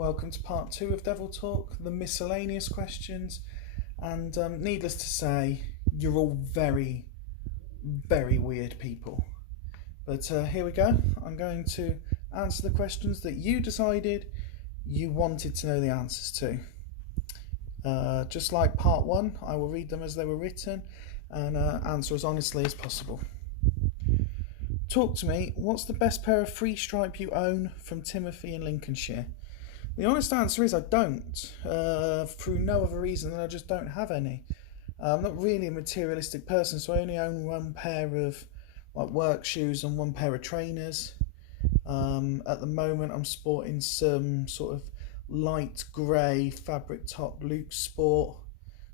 Welcome to part 2 of Devil Talk, the miscellaneous questions. And needless to say, you're all very, very weird people. But here we go. I'm going to answer the questions that you decided you wanted to know the answers to. Just like part 1, I will read them as they were written and answer as honestly as possible. Talk to me, what's the best pair of free stripe you own from Timothy in Lincolnshire? The honest answer is I don't, through no other reason than I just don't have any. I'm not really a materialistic person, so I only own one pair of work shoes and one pair of trainers. At the moment I'm sporting some sort of light grey fabric top Luke Sport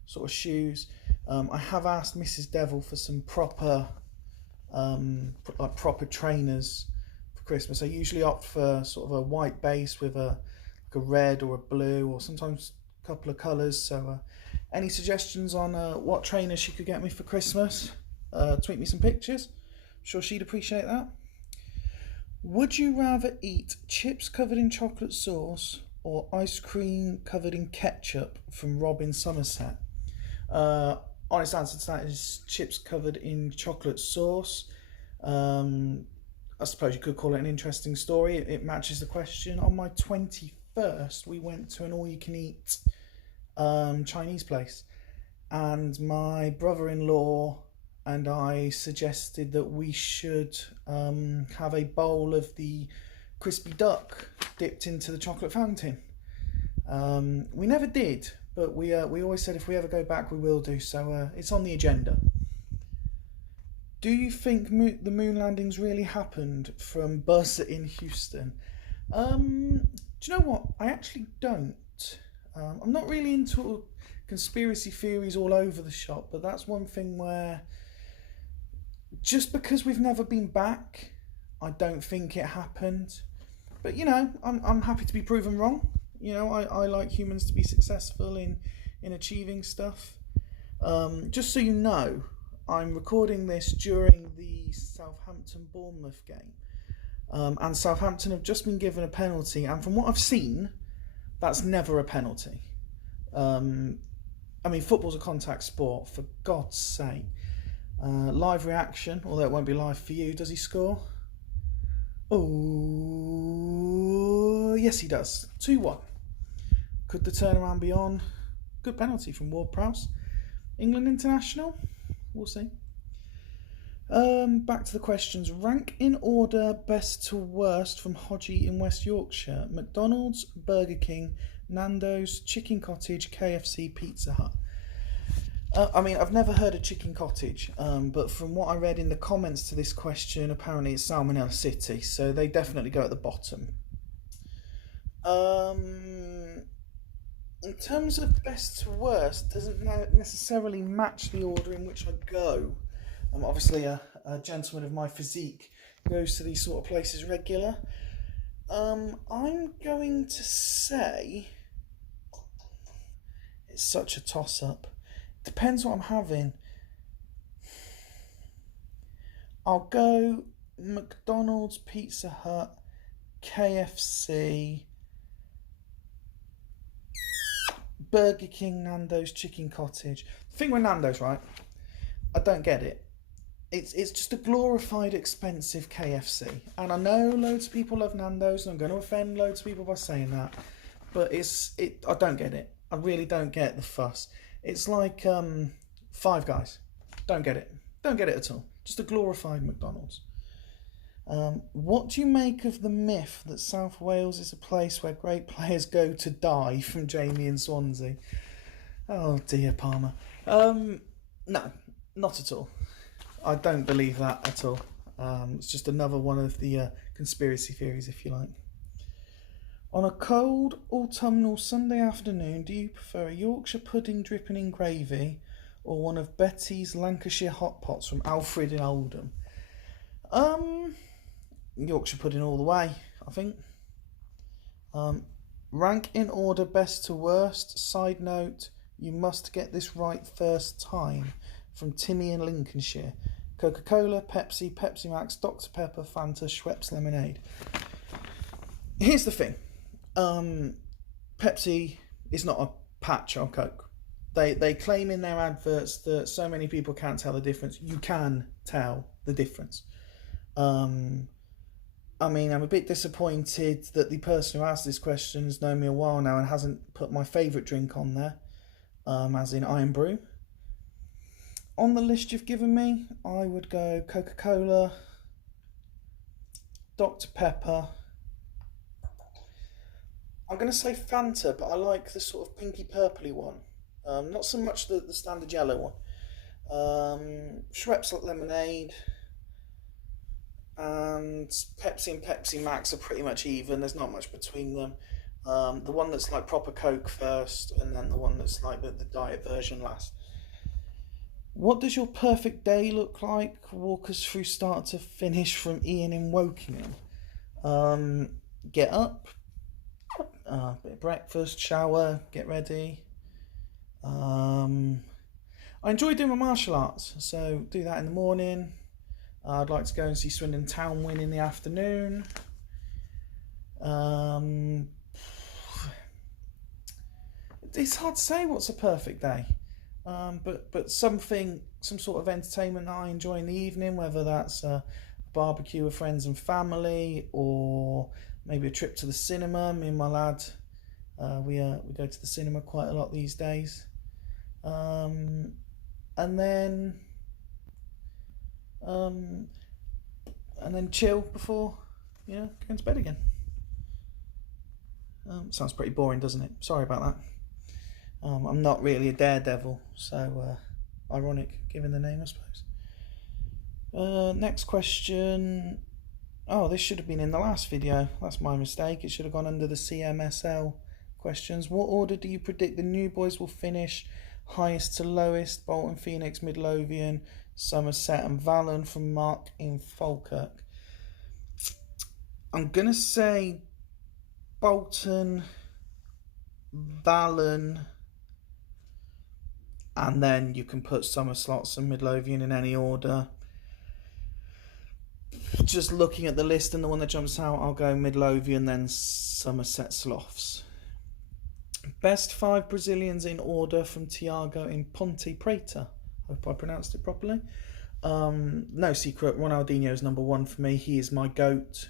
sort of shoes. I have asked Mrs. Devil for some proper trainers for Christmas. I usually opt for sort of a white base with a red or a blue, or sometimes a couple of colours. So any suggestions on what trainers she could get me for Christmas? Tweet me some pictures. I'm sure she'd appreciate that. Would you rather eat chips covered in chocolate sauce or ice cream covered in ketchup from Rob in Somerset? Honest answer to that is chips covered in chocolate sauce. I suppose you could call it an interesting story. It matches the question. On my 21st, we went to an all-you-can-eat Chinese place, and my brother-in-law and I suggested that we should have a bowl of the crispy duck dipped into the chocolate fountain. We never did, but we always said if we ever go back we will do, so it's on the agenda. Do you think the moon landings really happened from Buzz in Houston? Do you know what? I actually don't. I'm not really into conspiracy theories all over the shop, but that's one thing where just because we've never been back, I don't think it happened. But you know, I'm happy to be proven wrong. You know, I like humans to be successful in achieving stuff. Just so you know, I'm recording this during the Southampton-Bournemouth game. And Southampton have just been given a penalty, and from what I've seen, that's never a penalty. I mean, football's a contact sport, for God's sake. Live reaction, although it won't be live for you. Does he score? Oh, yes he does. 2-1. Could the turnaround be on? Good penalty from Ward-Prowse. England international? We'll see. Back to the questions. Rank in order best to worst from Hodgie in West Yorkshire. McDonald's, Burger King, Nando's, Chicken Cottage, KFC, Pizza Hut. I mean, I've never heard of Chicken Cottage, but from what I read in the comments to this question, apparently it's Salmonella City, so they definitely go at the bottom. In terms of best to worst, doesn't necessarily match the order in which I go. Obviously, a gentleman of my physique goes to these sort of places regular. I'm going to say it's such a toss-up. Depends what I'm having. I'll go McDonald's, Pizza Hut, KFC, Burger King, Nando's, Chicken Cottage. The thing with Nando's, right? I don't get it. It's just a glorified expensive KFC. And I know loads of people love Nando's, and I'm going to offend loads of people by saying that. But I don't get it. I really don't get the fuss. It's like Five Guys. Don't get it. Don't get it at all. Just a glorified McDonald's. What do you make of the myth that South Wales is a place where great players go to die, from Jamie in Swansea? Oh dear, Palmer. No, not at all. I don't believe that at all. It's just another one of the conspiracy theories, if you like. On a cold autumnal Sunday afternoon, do you prefer a Yorkshire pudding dripping in gravy or one of Betty's Lancashire hot pots from Alfred in Oldham? Yorkshire pudding all the way, I think. Rank in order best to worst. Side note, you must get this right first time, from Timmy in Lincolnshire. Coca-Cola, Pepsi, Pepsi Max, Dr. Pepper, Fanta, Schweppes Lemonade. Here's the thing. Pepsi is not a patch on Coke. They claim in their adverts that so many people can't tell the difference. You can tell the difference. I mean, I'm a bit disappointed that the person who asked this question has known me a while now and hasn't put my favourite drink on there, as in Iron Brew. On the list you've given me, I would go Coca-Cola, Dr. Pepper. I'm going to say Fanta, but I like the sort of pinky purpley one. Not so much the standard yellow one. Schweppes Lemonade. And Pepsi Max are pretty much even. There's not much between them. The one that's like proper Coke first, and then the one that's like the diet version last. What does your perfect day look like? Walk us through start to finish from Ian in Wokingham. Get up, bit of breakfast, shower, get ready. I enjoy doing my martial arts, so do that in the morning. I'd like to go and see Swindon Town win in the afternoon. It's hard to say what's a perfect day, but some sort of entertainment that I enjoy in the evening, whether that's a barbecue with friends and family, or maybe a trip to the cinema. Me and my lad, we go to the cinema quite a lot these days, and then chill before, going to bed again. Sounds pretty boring, doesn't it? Sorry about that. I'm not really a daredevil, so ironic given the name, I suppose. Next question. Oh, this should have been in the last video. That's my mistake. It should have gone under the CMSL questions. What order do you predict the new boys will finish? Highest to lowest: Bolton, Phoenix, Midlothian, Somerset and Vallon, from Mark in Falkirk. I'm going to say Bolton, Vallon, and then you can put Somerset and Midlothian in any order. Just looking at the list and the one that jumps out, I'll go Midlothian, then Somerset Sloths. Best 5 Brazilians in order, from Tiago in Ponte Preta. Hope I pronounced it properly. No secret, Ronaldinho is number 1 for me. He is my GOAT.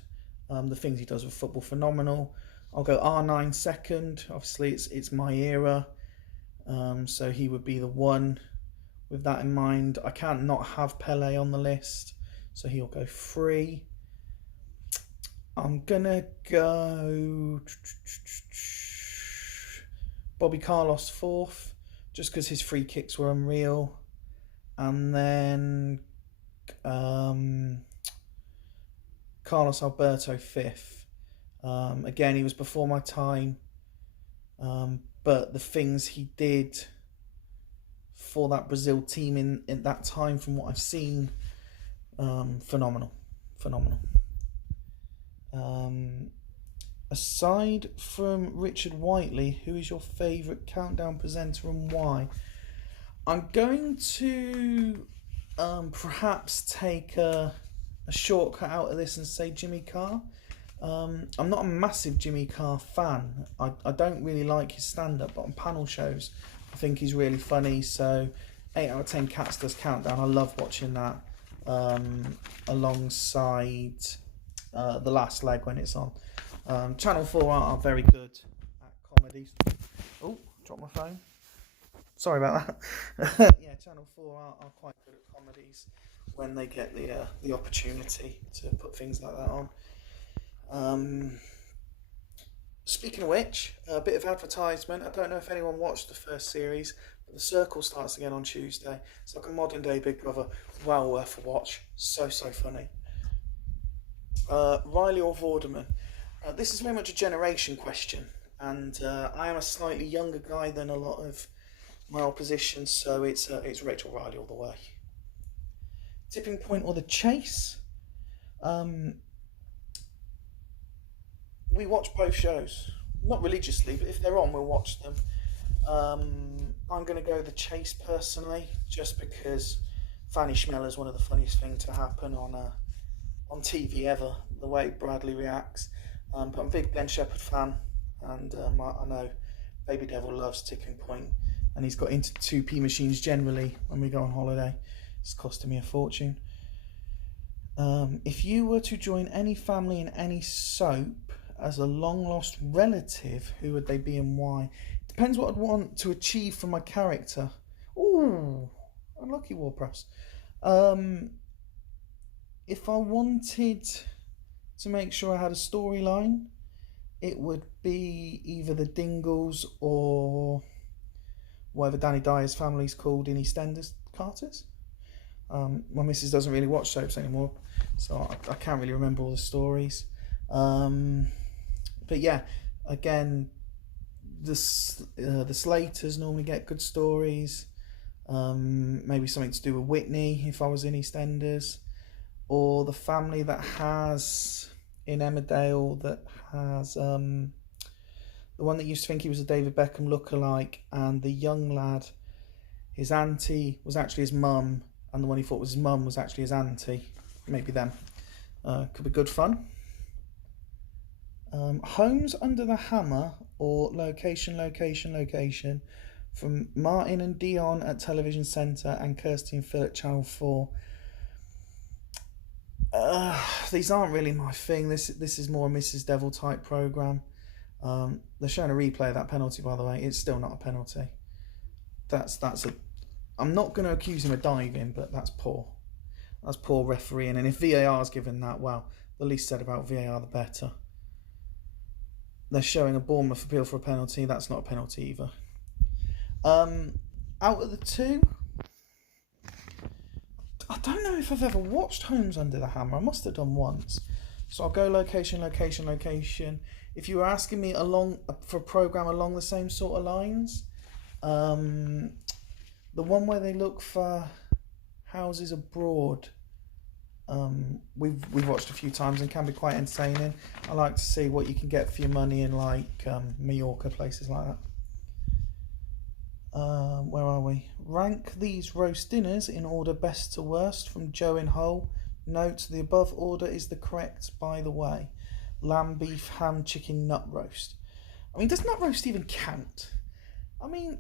The things he does with football, phenomenal. I'll go R9 second. Obviously, it's my era. So he would be the one. With that in mind, I can't not have Pele on the list. So he'll go 3. I'm going to go Bobby Carlos 4th, just because his free kicks were unreal. And then Carlos Alberto 5th. Again, he was before my time, but the things he did for that Brazil team in that time, from what I've seen, phenomenal. Aside from Richard Whiteley, who is your favourite countdown presenter and why? I'm going to perhaps take a shortcut out of this and say Jimmy Carr. I'm not a massive Jimmy Carr fan. I don't really like his stand-up, but on panel shows I think he's really funny. So 8 out of 10 Cats does countdown. I love watching that alongside The Last Leg when it's on. Channel 4 are very good at comedies. Oh, dropped my phone. Sorry about that. Yeah, Channel 4 are quite good at comedies when they get the opportunity to put things like that on. Speaking of which, a bit of advertisement. I don't know if anyone watched the first series, but The Circle starts again on Tuesday. It's like a modern day Big Brother. Well worth a watch. So funny. Riley or Vorderman? This is very much a generation question, and I am a slightly younger guy than a lot of my opposition, so it's Rachel Riley all the way. Tipping Point or The Chase? We watch both shows, not religiously, but if they're on, we'll watch them. I'm going to go The Chase personally, just because Fanny Schmeller is one of the funniest things to happen on TV ever. The way Bradley reacts, but I'm a big Ben Shepherd fan. and I know Baby Devil loves Tipping Point, and he's got into 2p machines generally when we go on holiday. It's costing me a fortune. If you were to join any family in any soap as a long lost relative, who would they be and why? Depends what I'd want to achieve from my character. Ooh, unlucky Warpress. If I wanted to make sure I had a storyline, it would be either the Dingles or whatever Danny Dyer's family's called in EastEnders, Carters. My missus doesn't really watch soaps anymore, so I can't really remember all the stories. But yeah, again, the Slaters normally get good stories. Maybe something to do with Whitney if I was in EastEnders, or the family that has in Emmerdale that has the one that used to think he was a David Beckham lookalike, and the young lad, his auntie was actually his mum, and the one he thought was his mum was actually his auntie. Maybe them. Could be good fun. Homes Under the Hammer or Location from Martin and Dion at Television Centre and Kirsty and Phil at Channel 4. These aren't really my thing. This is more a Mrs. Devil type programme. They're showing a replay of that penalty, by the way. It's still not a penalty. I'm not going to accuse him of diving, but that's poor. That's poor refereeing. And if VAR's given that, well, the least said about VAR, the better. They're showing a Bournemouth appeal for a penalty. That's not a penalty either. Out of the two, I don't know if I've ever watched Homes Under the Hammer. I must have done once. So I'll go location. If you were asking me for a programme along the same sort of lines, the one where they look for houses abroad, we've watched a few times and can be quite entertaining. I like to see what you can get for your money in like Mallorca, places like that. Where are we? Rank these roast dinners in order best to worst from Joe in Hull. Note the above order is the correct, by the way. Lamb, beef, ham, chicken, nut roast. I mean, does nut roast even count? I mean,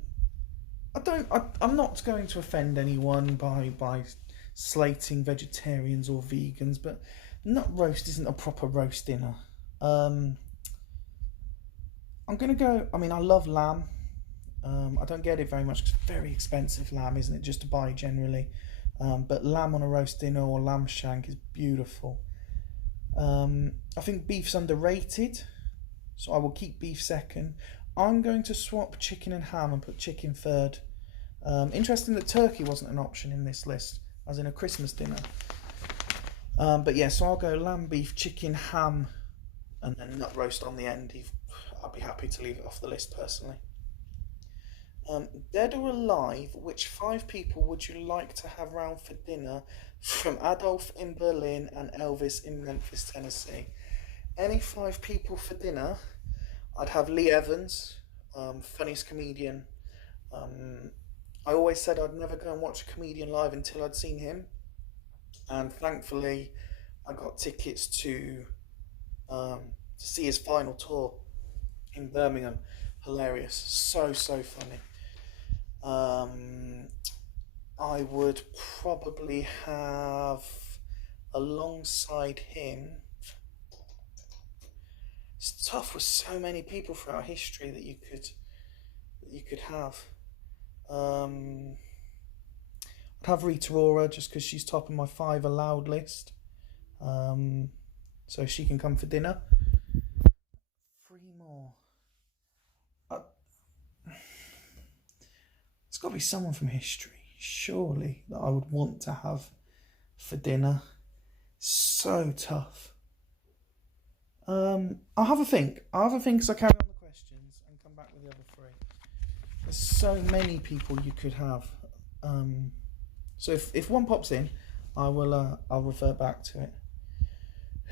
I'm not going to offend anyone by slating vegetarians or vegans, but nut roast isn't a proper roast dinner. I'm going to go, I mean, I love lamb. I don't get it very much because it's very expensive lamb, isn't it, just to buy generally. But lamb on a roast dinner or lamb shank is beautiful. I think beef's underrated, so I will keep beef second. I'm going to swap chicken and ham and put chicken third. Interesting that turkey wasn't an option in this list, as in a Christmas dinner. But yeah, so I'll go lamb, beef, chicken, ham, and then nut roast on the end. I'd be happy to leave it off the list personally. Dead or alive, which 5 people would you like to have round for dinner from Adolf in Berlin and Elvis in Memphis, Tennessee? Any 5 people for dinner, I'd have Lee Evans, funniest comedian. I always said I'd never go and watch a comedian live until I'd seen him, and thankfully I got tickets to see his final tour in Birmingham. Hilarious, so funny. I would probably have alongside him. It's tough with so many people throughout history that you could have. I'd have Rita Ora just because she's top of my 5 allowed list. So she can come for dinner. 3 more. It's got to be someone from history, surely, that I would want to have for dinner. So tough. I'll have a think as I carry on the questions and come back with the other 3. There's so many people you could have. So if one pops in, I'll refer back to it.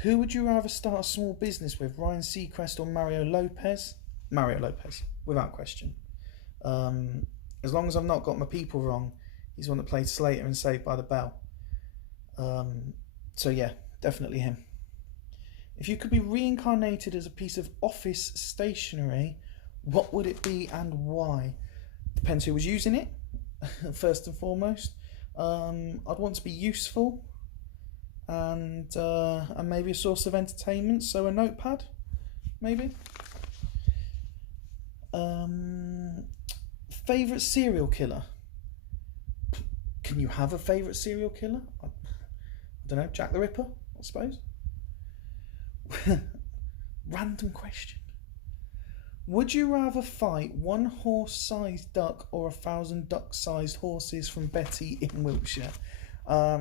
Who would you rather start a small business with, Ryan Seacrest or Mario Lopez? Mario Lopez, without question. As long as I've not got my people wrong, he's one that played Slater in Saved by the Bell. So yeah, definitely him. If you could be reincarnated as a piece of office stationery, what would it be and why? Depends who was using it, first and foremost. I'd want to be useful and maybe a source of entertainment, so a notepad, maybe. Favourite serial killer? Can you have a favourite serial killer? I don't know, Jack the Ripper, I suppose. Random question. Would you rather fight one horse-sized duck or 1,000 duck-sized horses from Betty in Wiltshire?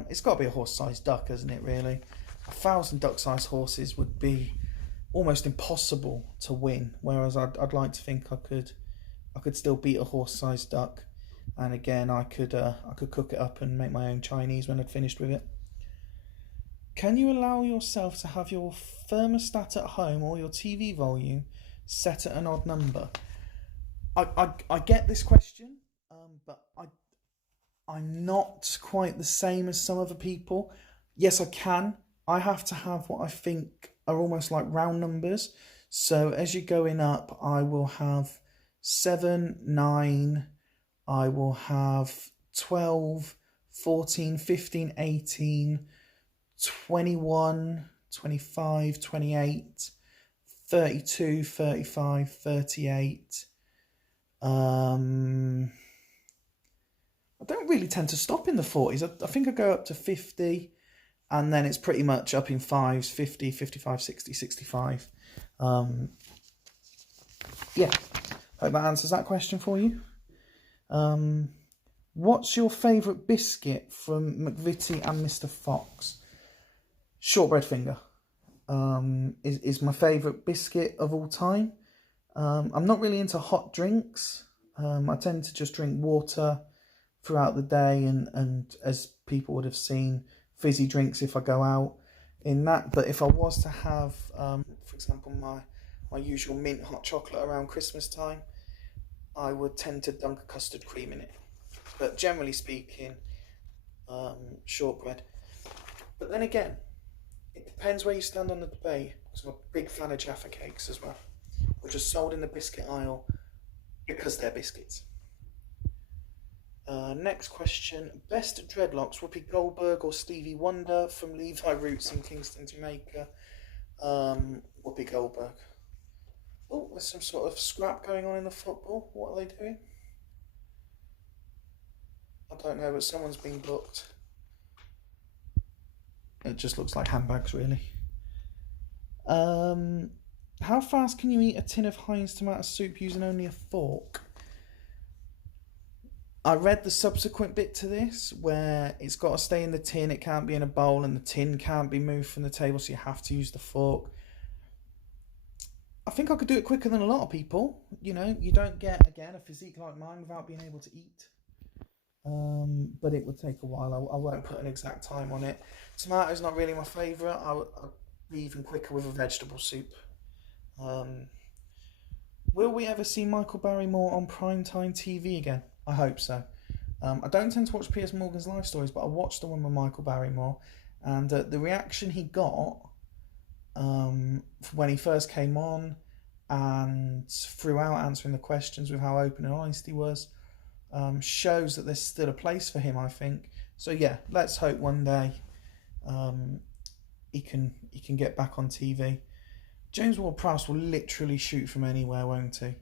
It's got to be a horse-sized duck, isn't it, really? 1,000 duck-sized horses would be almost impossible to win, whereas I'd like to think I could still beat a horse-sized duck, and again I could cook it up and make my own Chinese when I'd finished with it. Can you allow yourself to have your thermostat at home or your TV volume set at an odd number? I get this question, but I'm not quite the same as some other people. Yes, I can. I have to have what I think are almost like round numbers. So as you're going up, I will have 7, 9, I will have 12, 14, 15, 18, 21, 25, 28, 32, 35, 38. I don't really tend to stop in the 40s. I think I go up to 50, and then it's pretty much up in 5s, 50, 55, 60, 65. Yeah, hope that answers that question for you. What's your favourite biscuit from McVitie and Mr. Fox? Shortbread finger is my favourite biscuit of all time. I'm not really into hot drinks. I tend to just drink water throughout the day, and as people would have seen, fizzy drinks if I go out in that. But if I was to have, for example, my usual mint hot chocolate around Christmas time, I would tend to dunk a custard cream in it. But generally speaking, shortbread. But then again, it depends where you stand on the debate, because I'm a big fan of Jaffa cakes as well, which are sold in the biscuit aisle because they're biscuits. Next question. Best dreadlocks, Whoopi Goldberg or Stevie Wonder from Levi Roots in Kingston, Jamaica? Whoopi Goldberg. Oh, there's some sort of scrap going on in the football. What are they doing? I don't know, but someone's been booked. It just looks like handbags, really. How fast can you eat a tin of Heinz tomato soup using only a fork? I read the subsequent bit to this where it's got to stay in the tin, it can't be in a bowl, and the tin can't be moved from the table, so you have to use the fork. I think I could do it quicker than a lot of people. You know, you don't get, again, a physique like mine without being able to eat. But it would take a while. I won't put an exact time on it. Tomato's not really my favourite. I'll be even quicker with a vegetable soup. Will we ever see Michael Barrymore on primetime TV again? I hope so. I don't tend to watch Piers Morgan's life stories, but I watched the one with Michael Barrymore, and the reaction he got when he first came on and throughout answering the questions with how open and honest he was, shows that there's still a place for him, I think. So yeah, let's hope one day he can get back on TV. James Ward-Prowse will literally shoot from anywhere, won't he?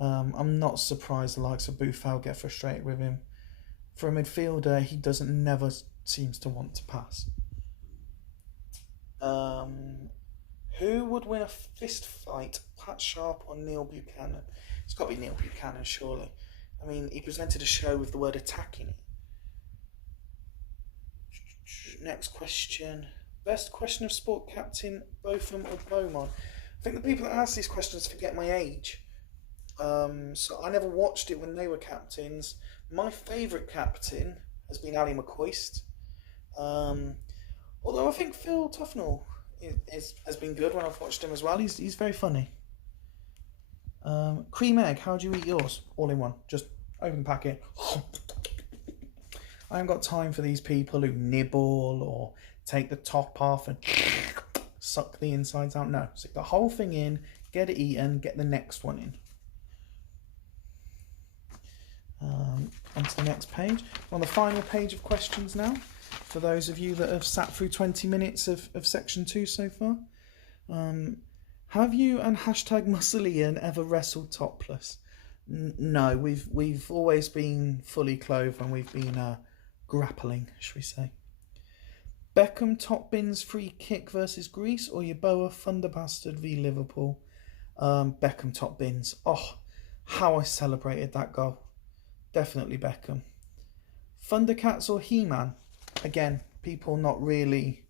I'm not surprised the likes of Buffal get frustrated with him. For a midfielder, he never seems to want to pass. Who would win a fist fight, Pat Sharp or Neil Buchanan? It's got to be Neil Buchanan, surely. I mean, he presented a show with the word attack in it. Next question. Best question of sport, Captain Botham or Beaumont? I think the people that ask these questions forget my age. So I never watched it when they were captains. My favourite captain has been Ali McCoist. Although I think Phil Tufnell has been good when I've watched him as well. He's very funny. Cream egg, how do you eat yours? All in one. Just open packet. I haven't got time for these people who nibble or take the top off and suck the insides out. No, stick the whole thing in, get it eaten, get the next one in. Onto the next page. On the final page of questions now, for those of you that have sat through 20 minutes of section 2 so far. Have you and #MuscleIan ever wrestled topless? No, we've always been fully clothed when we've been grappling, should we say. Beckham top bins free kick versus Greece, or Yeboah Thunder Bastard v Liverpool? Beckham top bins. Oh, how I celebrated that goal. Definitely Beckham. Thundercats or He-Man? Again, people not really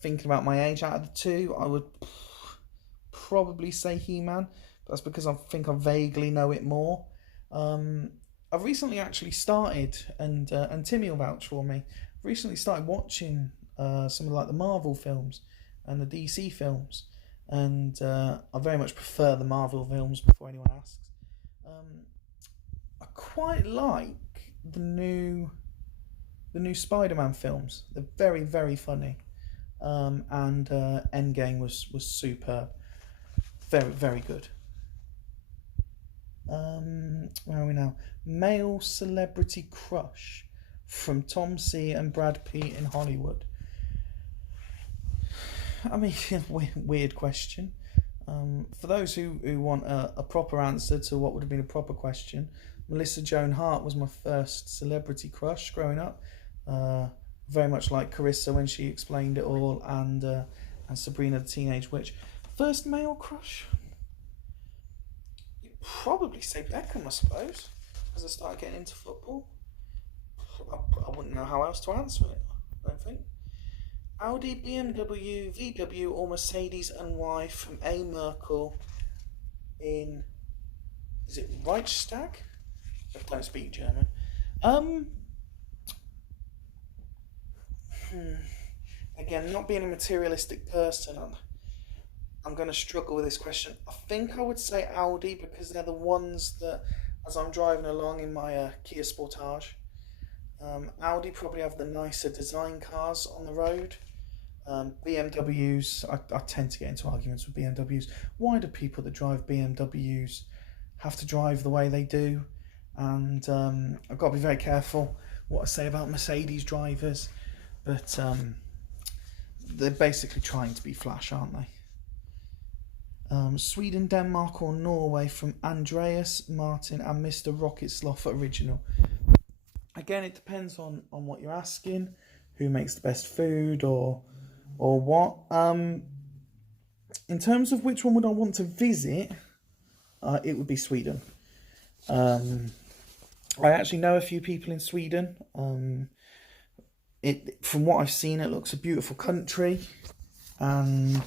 thinking about my age. Out of the two, I would probably say He-Man. But that's because I think I vaguely know it more. I've recently actually started, and Timmy will vouch for me, recently started watching some of the Marvel films and the DC films. And I very much prefer the Marvel films before anyone asks. I quite like the new Spider-Man films. They're very, very funny. And Endgame was superb. Very, very good. Where are we now? Male celebrity crush from Tom C and Brad Pitt in Hollywood. I mean, weird question. For those who want a proper answer to what would have been a proper question, Melissa Joan Hart was my first celebrity crush growing up. Very much like Carissa when she explained it all, and Sabrina the Teenage Witch. First male crush? You'd probably say Beckham, I suppose, as I started getting into football. I wouldn't know how else to answer it, I don't think. Audi, BMW, VW, or Mercedes and Y from A. Merkel in... Is it Reichstag? I don't speak German. Again, not being a materialistic person, I'm going to struggle with this question. I think I would say Audi because they're the ones that, as I'm driving along in my Kia Sportage, Audi probably have the nicer design cars on the road. BMWs, I tend to get into arguments with BMWs. Why do people that drive BMWs have to drive the way they do? And I've got to be very careful what I say about Mercedes drivers, but they're basically trying to be flash, aren't they? Sweden, Denmark or Norway from Andreas Martin and Mr. Rocket Sloth original. Again, it depends on what you're asking, who makes the best food or what. In terms of which one would I want to visit, it would be Sweden. I actually know a few people in Sweden. From what I've seen, it looks a beautiful country. And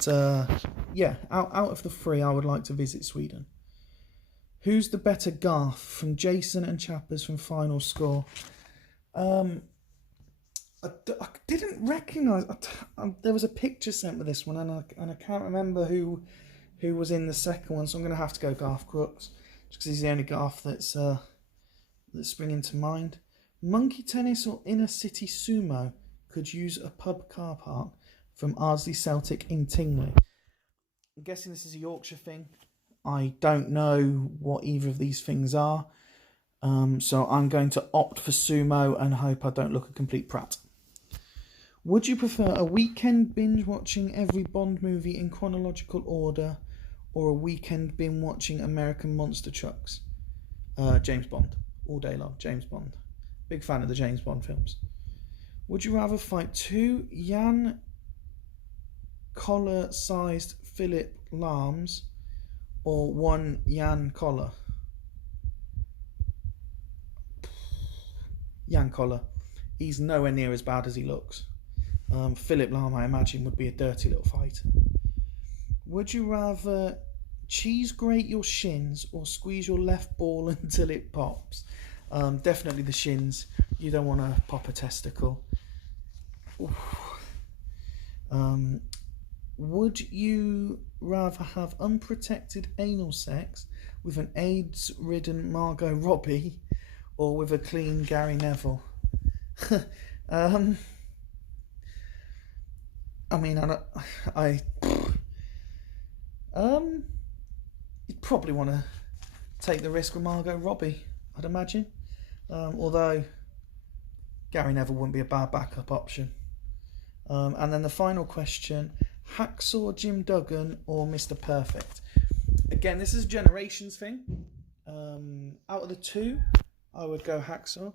yeah, out of the three, I would like to visit Sweden. Who's the better Garth? From Jason and Chappers from Final Score. I didn't recognise. There was a picture sent with this one, and I can't remember who was in the second one. So I'm going to have to go Garth Crooks, just because he's the only Garth that's springing to mind. Monkey tennis or inner city sumo could use a pub car park from Ardsley Celtic in Tingley. I'm guessing this is a Yorkshire thing. I don't know what either of these things are. So I'm going to opt for sumo and hope I don't look a complete prat. Would you prefer a weekend binge watching every Bond movie in chronological order, or a weekend binge watching American Monster Trucks? James Bond. All day long, James Bond. Big fan of the James Bond films. Would you rather fight 2 Jan collar-sized Philip Lahms or 1 Jan Collar? Jan Collar. He's nowhere near as bad as he looks. Philip Lahm, I imagine, would be a dirty little fighter. Would you rather cheese grate your shins or squeeze your left ball until it pops? Definitely the shins. You don't want to pop a testicle. Would you rather have unprotected anal sex with an AIDS-ridden Margot Robbie or with a clean Gary Neville? I mean, you'd probably want to take the risk with Margot Robbie, I'd imagine. Although Gary Neville wouldn't be a bad backup option. And then the final question, Hacksaw Jim Duggan or Mr. Perfect? Again, this is a generations thing. Out of the two, I would go Hacksaw.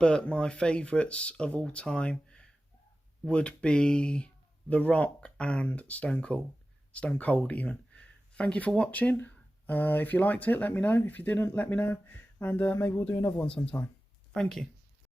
But my favourites of all time would be The Rock and Stone Cold. Stone Cold even. Thank you for watching. If you liked it, let me know. If you didn't, let me know. And maybe we'll do another one sometime. Thank you.